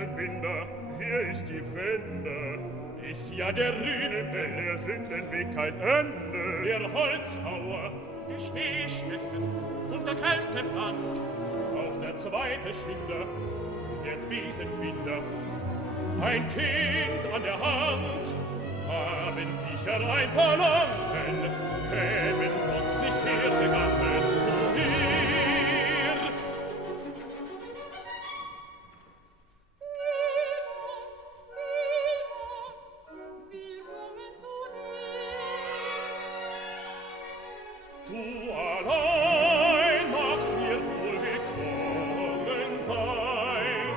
Hexenbinder, hier ist die Wende. Ist ja der Rühnenhell, der Sündenweg kein Ende. Der Holzhauer, die Schneestechen und der Kältebrand. Auf der zweite Schinder, der Besenbinder. Ein Kind an der Hand, haben sicher ein Verlangen, kämen sonst nicht hergegangen zu mir. Wir kommen zu dir. Du allein magst mir wohl willkommen sein.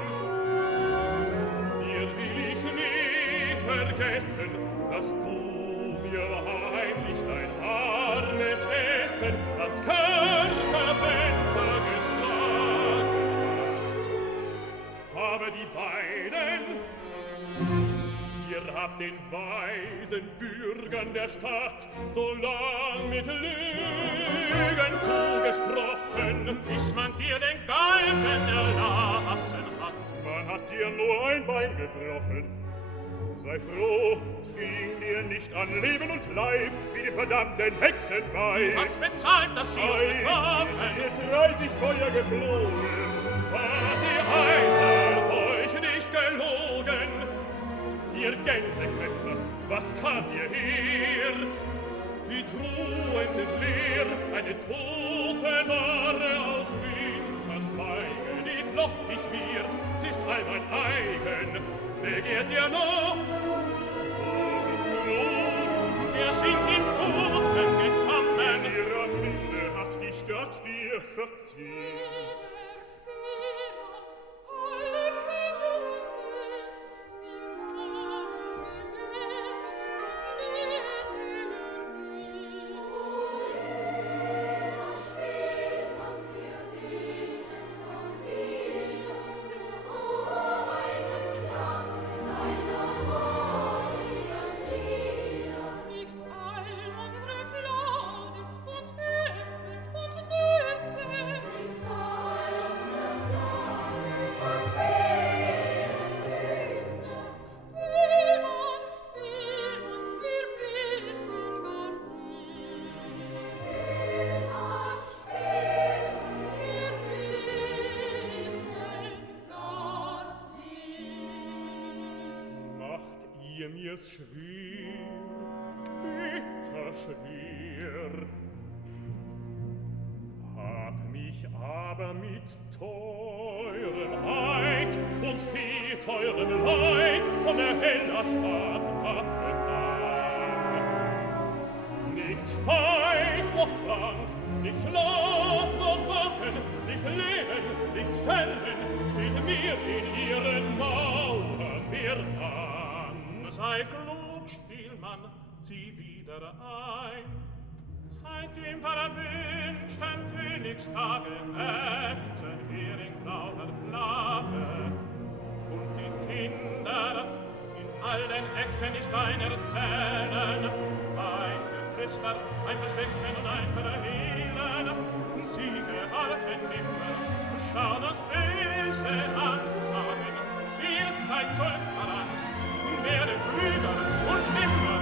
Mir will ich's nie vergessen, dass du mir heimlich dein armes Essen ans Kerkerfenster getragen hast. Aber die beiden, ihr habt den weisen Bürgern der Stadt so lang mit Lügen zugesprochen, bis man dir den Galgen erlassen hat. Man hat dir nur ein Bein gebrochen. Sei froh, es ging dir nicht an Leben und Leib, wie dem verdammten Hexenweib. Hat's bezahlt, dass sie uns betrogen. Jetzt reis ich Feuer geflogen, war sie einmal euch nicht gelogen. Ihr Gänseköpfe, was kam ihr her? Die Truhen sind leer, eine tote Narre aus Winterzweigen, die flocht ich mir, sie ist all mein eigen. Begehrt ihr noch? Das ist gelungen. Wir sind in Guten gekommen. Ihrer Minde hat die Stadt dir verziehen. Ihr mir's schwer, bitter schwer, hab mich aber mit teurem Eid und viel teurem Leid von der Hellerstadt abgetan. Nicht Speis noch Trank, nicht Schlaf noch Wachen, nicht Leben, nicht Sterben steht mir in ihren Mauern mehr an. Sei klug, Spielmann, zieh wieder ein. Seit dem verwünschten Königstage ächzen wir in grauer Plage. Und die Kinder in allen Ecken ist ein Erzählen, ein Geflüster, ein Verstecken und ein Verhehlen. Sie gehalten nimmer und schauen uns böse anfangen. Ihr seid schuld daran, werde klüger und schlimmer.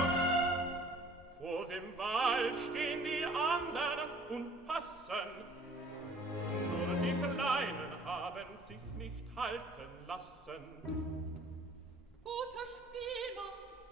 Vor dem Wald stehen die anderen und passen. Nur die Kleinen haben sich nicht halten lassen.